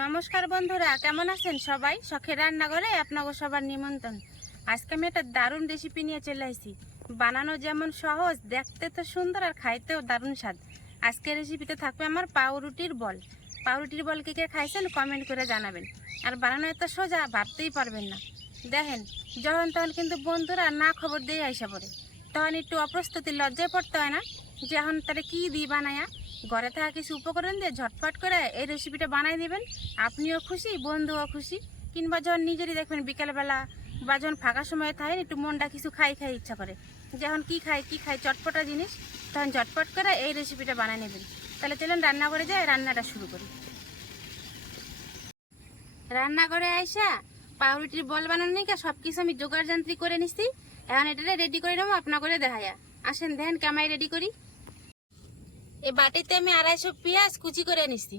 নমস্কার বন্ধুরা, কেমন আছেন সবাই? শখের রান্নাঘরে আপনাকে সবার নিমন্ত্রণ। আজকে আমি একটা দারুণ রেসিপি নিয়ে চলে আসছি বানানো যেমন সহজ, দেখতে তো সুন্দর আর খাইতেও দারুণ স্বাদ। আজকের রেসিপিতে থাকবে আমার পাউরুটির বল। পাউরুটির বল কে কে খাইছেন কমেন্ট করে জানাবেন। আর বানানো এত সোজা, ভাবতেই পারবেন না। দেখেন যখন তখন কিন্তু বন্ধুরা না খবর দিয়ে আইসা পড়ে। তখন একটু অপ্রস্তুতি লজ্জায় পড়তে হয় না? যে এখন তারা কী দিই বানায়া? ঘরে থাকা কিছু উপকরণ দিয়ে ঝটপট করে এই রেসিপিটা বানাই দেবেন। আপনিও খুশি, বন্ধুও খুশি। কিংবা যখন নিজেরই দেখবেন বিকেলবেলা বা যখন ফাঁকা সময়ে থাকেন, একটু মনটা কিছু খাই খাই ইচ্ছা করে। যে এখন কী খাই কী খাই, চটপটা জিনিস, তখন ঝটপট করে এই রেসিপিটা বানাই নেবেন। তাহলে চলুন রান্না করে যাই, রান্নাটা শুরু করি। রান্না করে আইসা পাউরুটির বল বানানো নিকা সব কিছু আমি জোগাড় যান্ত্রিক করে নিচ্ছি এখন এটা রেডি করে নেব আপনা করে দেখায়া। আসেন দেখেন কেমাই রেডি করি। এই বাটিতে আমি আড়াইশো পেঁয়াজ কুচি করে নিচ্ছি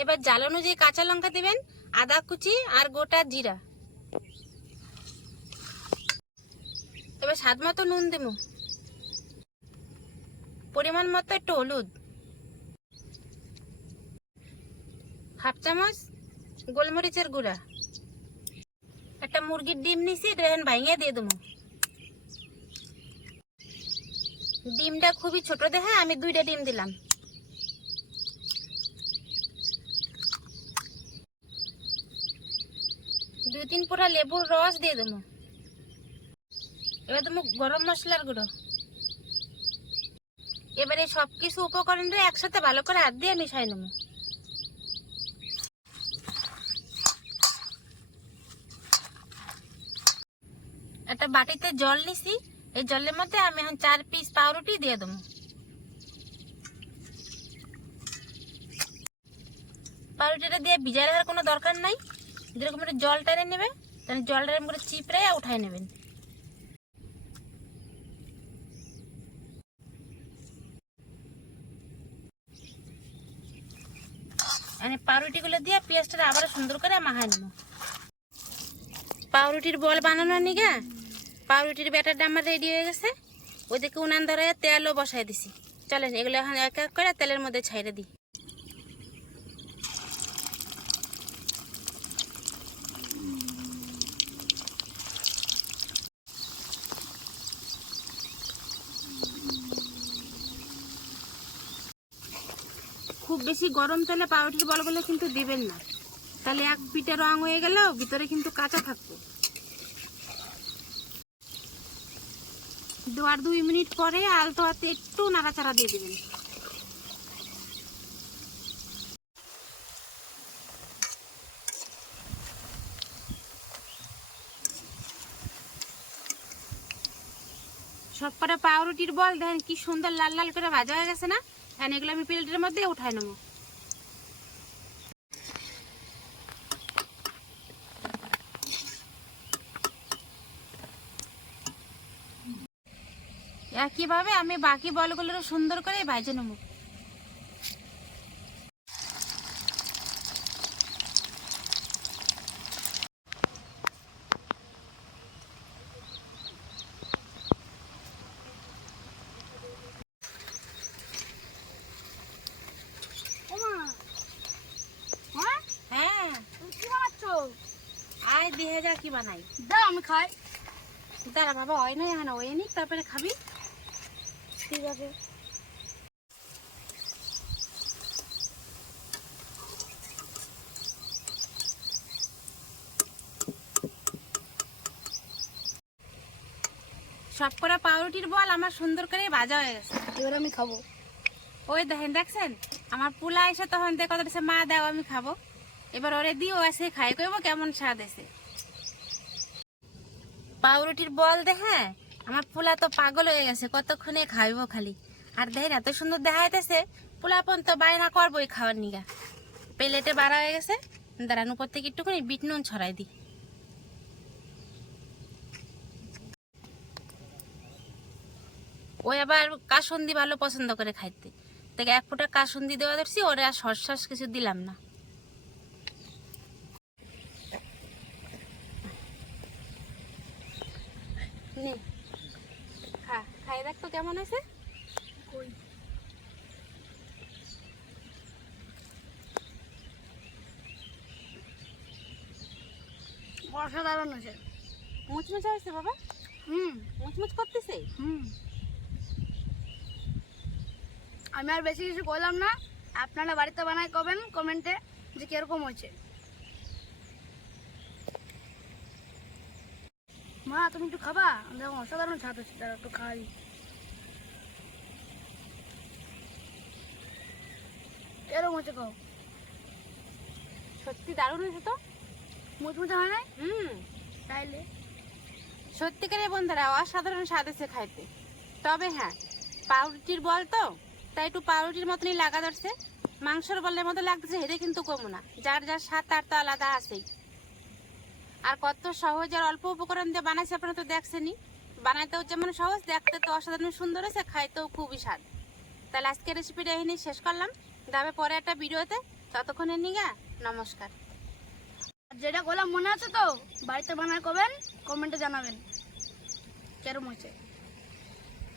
এবার জাল অনুযায়ী কাঁচা লঙ্কা দেবেন, আদা কুচি আর গোটা জিরা। এবার স্বাদ মতো নুন দেবো। পরিমাণ মতো একটু হলুদ। হাফ চামচ গোলমরিচের গুঁড়া। একটা মুরগির ডিম নিছি, এটা ভাঙিয়ে দিয়ে দেবো। ডিমটা খুবই ছোট দেখে আমি দুইটা ডিম দিলাম। দুই তিন পোড়া লেবুর রস দিয়ে দেবো। এবার দেবো গরম মশলার গুঁড়ো। এবারে সব কিছু উপকরণ দিয়ে একসাথে ভালো করে হাত দিয়ে মিশাই নেব। একটা বাটিতে জল নিছি। এই জলের মধ্যে আমি এখন চার পিস পাউরুটি দিয়ে দেবো। পাউরুটিটা দিয়ে ভিজাই রাখার কোনো দরকার নাই। যেরকম একটা জল টানে নেবে, তাহলে জলটা এরকম করে চিপড়ে উঠাই নেবেন। মানে পাউরুটিগুলো দিয়ে পেঁয়াজটা আবার সুন্দর করে মাখাই নেব। পাউরুটির বল বানানোর নিগা পাউরুটির ব্যাটারটা আমার রেডি হয়ে গেছে। ওইদিকে উনান ধরে তেলও বসাই দিছি। চলেন, এগুলো এখন এক এক করে তেলের মধ্যে ছাইড়ে দিই। খুব বেশি গরম তেলে পাউরুটির বলগুলো কিন্তু দিবেন না। তাহলে এক পিঠে রং হয়ে গেল ভিতরে কিন্তু কাঁচা থাকবে। দু আর দুই মিনিট পরে আলতো হাতে একটু নাড়াচাড়া দিয়ে দিবেন। সব কটা পাউরুটির বল, দেখেন কি সুন্দর লাল লাল করে ভাজা হয়ে গেছে না? এগুলো আমি প্লেটের মধ্যে উঠাই নেব। একইভাবে আমি বাকি বলগুলো সুন্দর করে ভাজে নেব। হ্যাঁ। আয় কি বানাই। দাও আমি খাই। দাঁড়া বাবা হয় না এখন ওই নি তারপরে খাবি। ঠিক আছে। সব করা পাউরুটির বল আমার সুন্দর করে ভাজা হয়ে গেছে। এবার আমি খাব। ওই দেখেন দেখছেন? আমার পোলা এসে তখন দেখে কথা মা দাও আমি খাব। এবার ওরে দিও এসে খাই। কইব কেমন স্বাদ এসে পাউরুটির বল দেখে আমার পোলা তো পাগল হয়ে গেছে, কতক্ষণে খাইব খালি? আর দেখেন এত সুন্দর দেখা যাইতেছে পোলাপন তো বায়না করবোই খাওয়ার নিগা। প্লেটে বাড়া হয়ে গেছে, দাঁড়ান, উপর থেকে একটুখানি বিট নুন ছড়াই দিই। ওই আবার কাসন্দি ভালো পছন্দ করে খাইতে। থেকে এক ফোঁটা কাসন্দি দেওয়া ধরছি, ওরে আর সরসাস কিছু দিলাম না। নে। কেমন আছে? অসাধারণ হয়েছে। হুম। আমি আর বেশি কিছু বললাম না। আপনারা বাড়িতে বানাই কবেন কমেন্টে যে কীরকম হয়েছে। মা তুমি একটু খাবা? দেখো অসাধারণ ছাদ হচ্ছে তারা একটু খাওয়াই এরকম হচ্ছে খাও সত্যি দারুণ হয়েছে তো? মুচমুচে হয় নাই? হুম। তাইলে? সত্যিকারের বন্ধুরা অসাধারণ স্বাদ আছে খাইতে। তবে হ্যাঁ পাউরুটির বল তো তাই একটু পাউরুটির মতনই লাগা ধরছে। মাংসর বলের মতো লাগতেছে হেরে কিন্তু কমু না। যার যার স্বাদ তার তো আলাদা আছেই। আর কত সহজ আর অল্প উপকরণ দিয়ে বানাইছে আপনারা তো দেখছেনই। বানাইতেও যেমন সহজ দেখতে তো অসাধারণ সুন্দর হয়েছে খাইতেও খুবই স্বাদ। তাহলে আজকের রেসিপিটা এখানেই শেষ করলাম। যাবে পরে একটা ভিডিওতে। ততক্ষণের নিগা, নমস্কার। যেটা বললাম মনে আছে তো? বাড়িতে বানায় কবেন? কমেন্টে জানাবেন। কেরম হয়েছে?